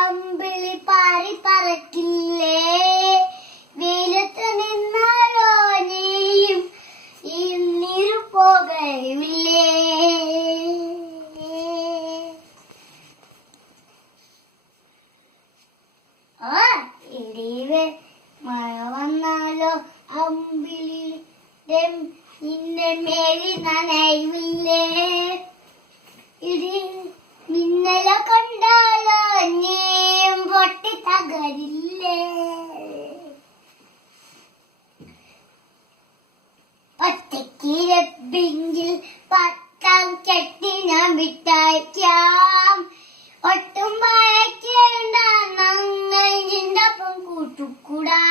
അമ്പിളി പാറി പറക്കില്ലേ, വെയിലത്ത് നിന്നാലോ നീയും ഇന്നിരു പോകയില്ലേ. ഇടിവേ മഴ വന്നാലോ അമ്പിളി നിന്റെ മേലി നനയില്ലേ. ഇടി മിന്നല കണ്ടാലോ നീയും പൊട്ടി തകരില്ലേ. ഒറ്റക്കിരപ്പെങ്കിൽ പത്താം ചട്ടിന മിഠായിക്കാം. ഒട്ടും ഭയക്കേണ്ട, ഞങ്ങൾ നിന്റെ ഒപ്പം കൂട്ടുകൂടാ.